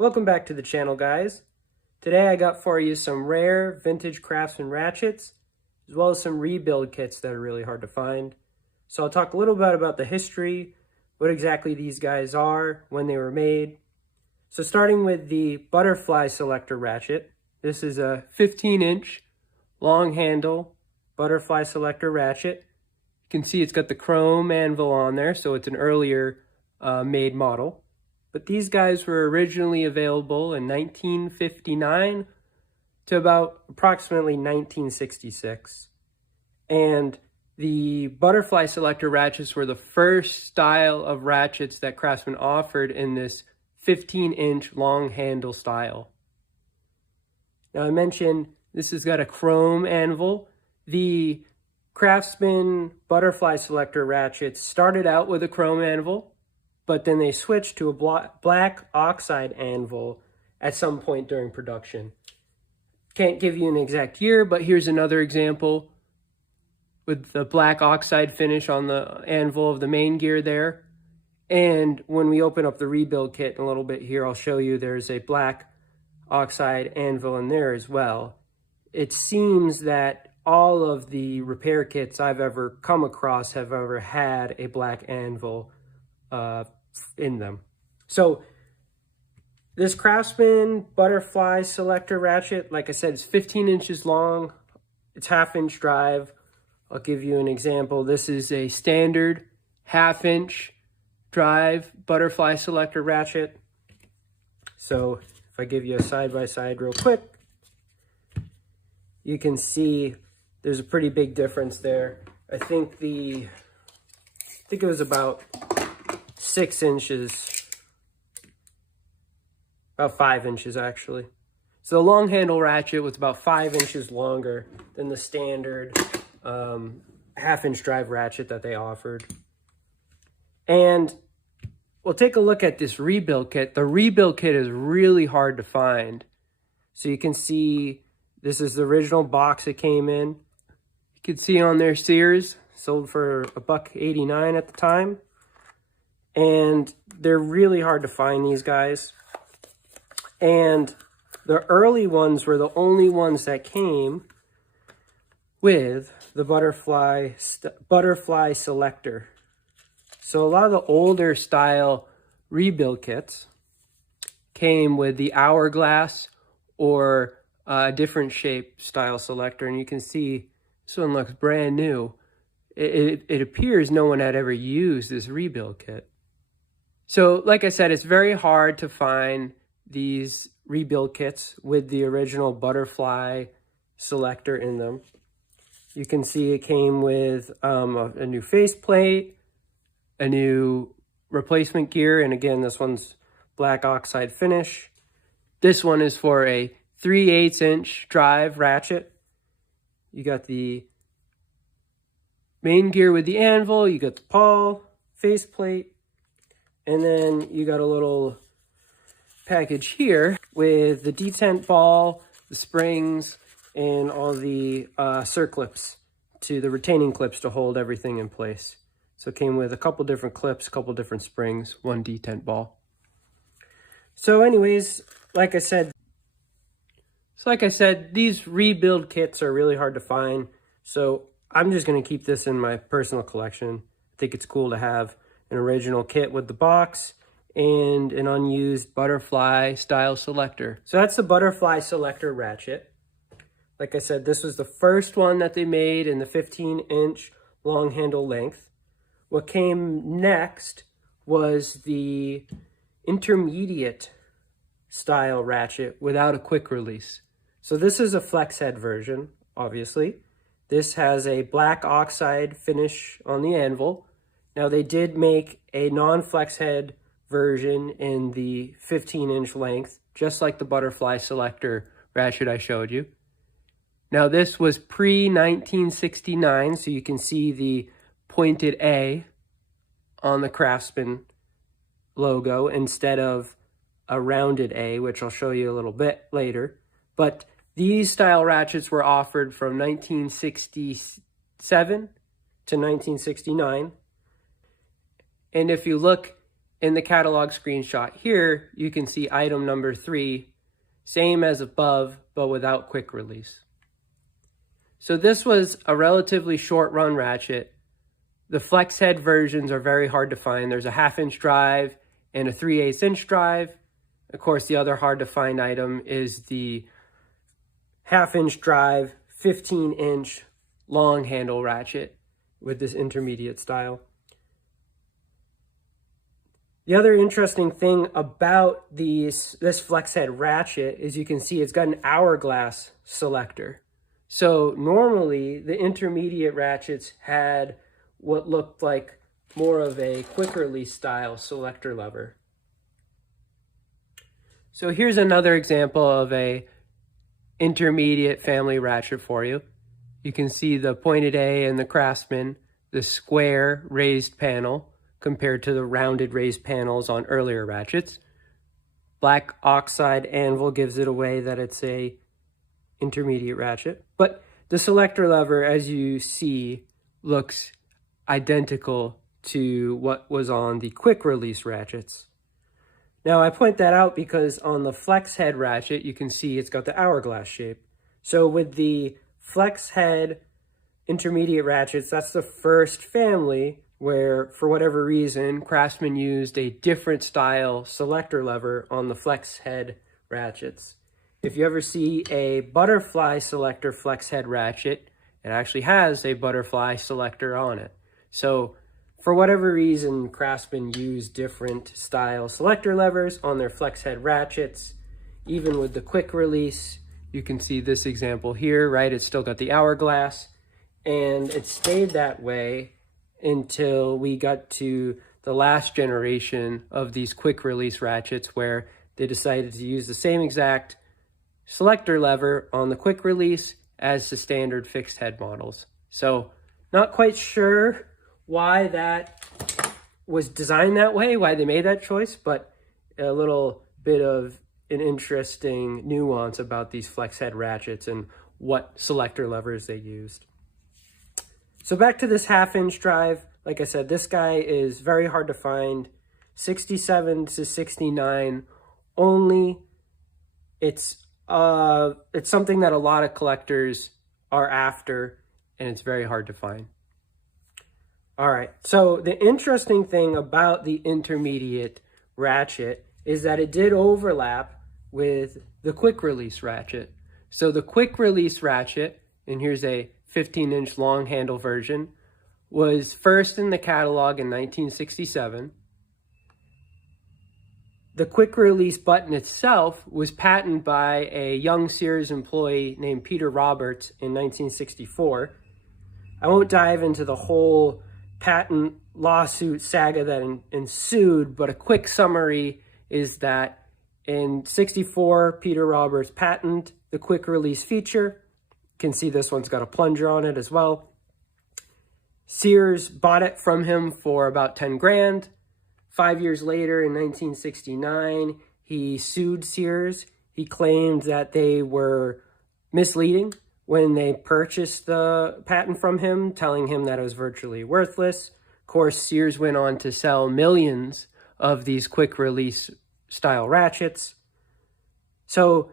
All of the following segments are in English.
Welcome back to the channel, guys. Today I got for you some rare vintage Craftsman ratchets, as well as some rebuild kits that are really hard to find. So I'll talk a little bit about the history, what exactly these guys are, when they were made. So starting with the butterfly selector ratchet. This is a 15-inch long handle butterfly selector ratchet. You can see it's got the chrome anvil on there, so it's an earlier made model. But these guys were originally available in 1959 to about approximately 1966. And the butterfly selector ratchets were the first style of ratchets that Craftsman offered in this 15-inch long handle style. Now I mentioned this has got a chrome anvil. The Craftsman butterfly selector ratchets started out with a chrome anvil, but then they switched to a black oxide anvil at some point during production. Can't give you an exact year, but here's another example with the black oxide finish on the anvil of the main gear there. And when we open up the rebuild kit in a little bit here, I'll show you there's a black oxide anvil in there as well. It seems that all of the repair kits I've ever come across have ever had a black anvil in them. So this Craftsman butterfly selector ratchet, like I said, it's 15 inches long. It's 1/2-inch drive. I'll give you an example. This is a standard 1/2-inch drive butterfly selector ratchet. So if I give you a side-by-side real quick, you can see there's a pretty big difference there. I think it was about 6 inches, about 5 inches actually. So the long handle ratchet was about 5 inches longer than the standard 1/2-inch drive ratchet that they offered. And we'll take a look at this rebuild kit. The rebuild kit is really hard to find. So you can see this is the original box it came in. You can see on there Sears, sold for $1.89 at the time. And they're really hard to find, these guys. And the early ones were the only ones that came with the butterfly selector. So a lot of the older style rebuild kits came with the hourglass or a different shape style selector. And you can see this one looks brand new. It appears no one had ever used this rebuild kit. So like I said, it's very hard to find these rebuild kits with the original butterfly selector in them. You can see it came with a new faceplate, a new replacement gear, and again, this one's black oxide finish. This one is for a 3/8-inch drive ratchet. You got the main gear with the anvil, you got the pawl, faceplate, and then you got a little package here with the detent ball, the springs, and all the circlips, to the retaining clips to hold everything in place. So it came with a couple different clips, a couple different springs, one detent ball. So anyways, like I said, these rebuild kits are really hard to find. So I'm just going to keep this in my personal collection. I think it's cool to have an original kit with the box and an unused butterfly style selector. So that's the butterfly selector ratchet. Like I said, this was the first one that they made in the 15-inch long handle length. What came next was the intermediate style ratchet without a quick release. So this is a flex head version, obviously. This has a black oxide finish on the anvil. Now they did make a non-flex head version in the 15-inch length, just like the butterfly selector ratchet I showed you. Now this was pre-1969, so you can see the pointed A on the Craftsman logo instead of a rounded A, which I'll show you a little bit later. But these style ratchets were offered from 1967 to 1969. And if you look in the catalog screenshot here, you can see item number 3, same as above, but without quick release. So this was a relatively short run ratchet. The flex head versions are very hard to find. There's a 1/2 inch drive and a 3/8 inch drive. Of course, the other hard to find item is the 1/2 inch drive, 15 inch long handle ratchet with this intermediate style. The other interesting thing about this flex head ratchet is you can see it's got an hourglass selector. So normally the intermediate ratchets had what looked like more of a quick release style selector lever. So here's another example of a intermediate family ratchet for you. You can see the pointed A and the Craftsman, the square raised panel compared to the rounded raised panels on earlier ratchets. Black oxide anvil gives it away that it's a intermediate ratchet. But the selector lever, as you see, looks identical to what was on the quick release ratchets. Now I point that out because on the flex head ratchet, you can see it's got the hourglass shape. So with the flex head intermediate ratchets, that's the first family where, for whatever reason, Craftsman used a different style selector lever on the flex head ratchets. If you ever see a butterfly selector flex head ratchet, it actually has a butterfly selector on it. So for whatever reason, Craftsman used different style selector levers on their flex head ratchets. Even with the quick release, you can see this example here, right? It's still got the hourglass, and it stayed that way until we got to the last generation of these quick release ratchets, where they decided to use the same exact selector lever on the quick release as the standard fixed head models. So not quite sure why that was designed that way, why they made that choice, but a little bit of an interesting nuance about these flex head ratchets and what selector levers they used. So back to this 1/2 inch drive. Like I said, this guy is very hard to find. 67 to 69 only. It's something that a lot of collectors are after, and it's very hard to find. All right, so the interesting thing about the intermediate ratchet is that it did overlap with the quick release ratchet. So the quick release ratchet, and here's a 15 inch long handle version, was first in the catalog in 1967. The quick release button itself was patented by a young Sears employee named Peter Roberts in 1964. I won't dive into the whole patent lawsuit saga that ensued, but a quick summary is that in 64, Peter Roberts patented the quick release feature. You can see this one's got a plunger on it as well. Sears bought it from him for about 10 grand. 5 years later, in 1969, he sued Sears. He claimed that they were misleading when they purchased the patent from him, telling him that it was virtually worthless. Of course, Sears went on to sell millions of these quick release style ratchets. So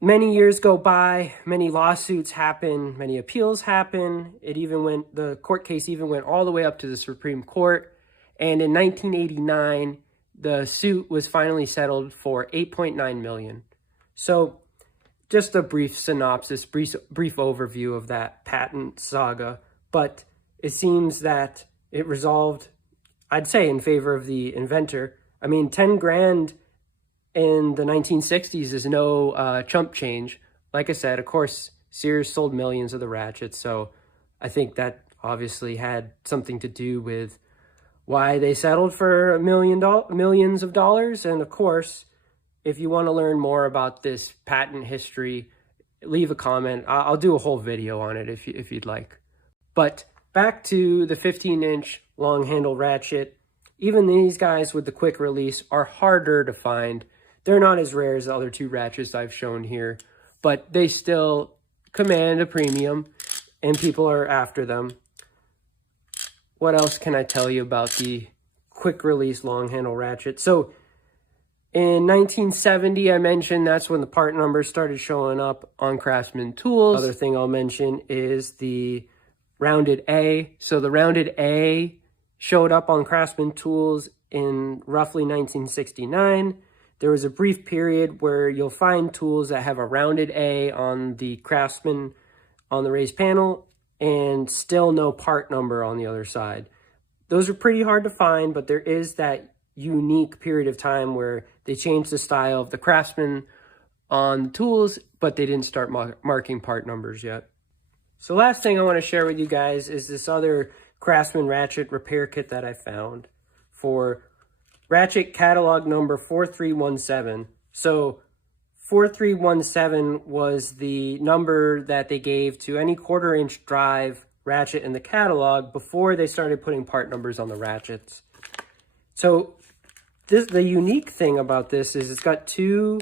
many years go by, many lawsuits happen, many appeals happen. The court case even went all the way up to the Supreme Court. And in 1989, the suit was finally settled for $8.9 million. So just a brief synopsis, brief overview of that patent saga. But it seems that it resolved, I'd say, in favor of the inventor. I mean, 10 grand in the 1960s is no chump change. Like I said, of course, Sears sold millions of the ratchets. So I think that obviously had something to do with why they settled for millions of dollars. And of course, if you want to learn more about this patent history, leave a comment. I'll do a whole video on it if you'd like. But back to the 15 inch long handle ratchet. Even these guys with the quick release are harder to find. They're not as rare as the other two ratchets I've shown here, but they still command a premium and people are after them. What else can I tell you about the quick release long handle ratchet. So in 1970, I mentioned that's when the part numbers started showing up on Craftsman tools. Other thing I'll mention is the rounded A. So the rounded A showed up on Craftsman tools in roughly 1969. There was a brief period where you'll find tools that have a rounded A on the Craftsman on the raised panel and still no part number on the other side. Those are pretty hard to find, but there is that unique period of time where they changed the style of the Craftsman on the tools, but they didn't start marking part numbers yet. So last thing I want to share with you guys is this other Craftsman ratchet repair kit that I found for ratchet catalog number 4317. So 4317 was the number that they gave to any 1/4-inch drive ratchet in the catalog before they started putting part numbers on the ratchets. So the unique thing about this is it's got 2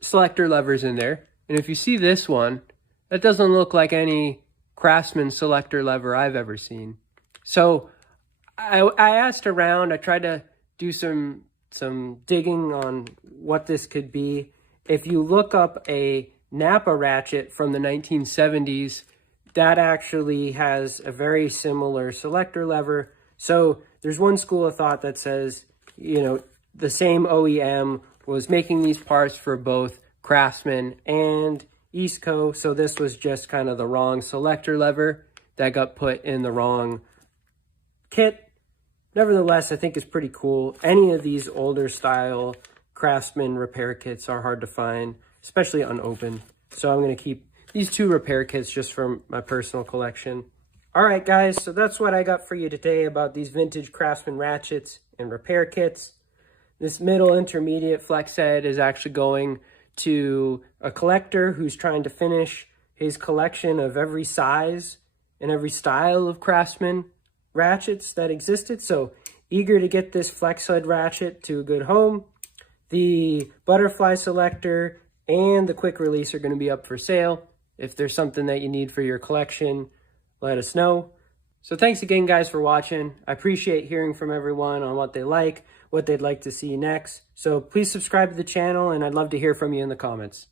selector levers in there. And if you see this one, that doesn't look like any Craftsman selector lever I've ever seen. So I asked around, I tried to do some digging on what this could be. If you look up a Napa ratchet from the 1970s, that actually has a very similar selector lever. So there's one school of thought that says, you know, the same OEM was making these parts for both Craftsman and Eastco. So this was just kind of the wrong selector lever that got put in the wrong kit. Nevertheless, I think it's pretty cool. Any of these older style Craftsman repair kits are hard to find, especially unopened. So I'm going to keep these 2 repair kits just from my personal collection. All right, guys, so that's what I got for you today about these vintage Craftsman ratchets and repair kits. This middle intermediate flex head is actually going to a collector who's trying to finish his collection of every size and every style of Craftsman ratchets that existed. So eager to get this flex head ratchet to a good home. The butterfly selector and the quick release are going to be up for sale. If there's something that you need for your collection, let us know. So thanks again, guys, for watching. I appreciate hearing from everyone on what they like, what they'd like to see next. So please subscribe to the channel, and I'd love to hear from you in the comments.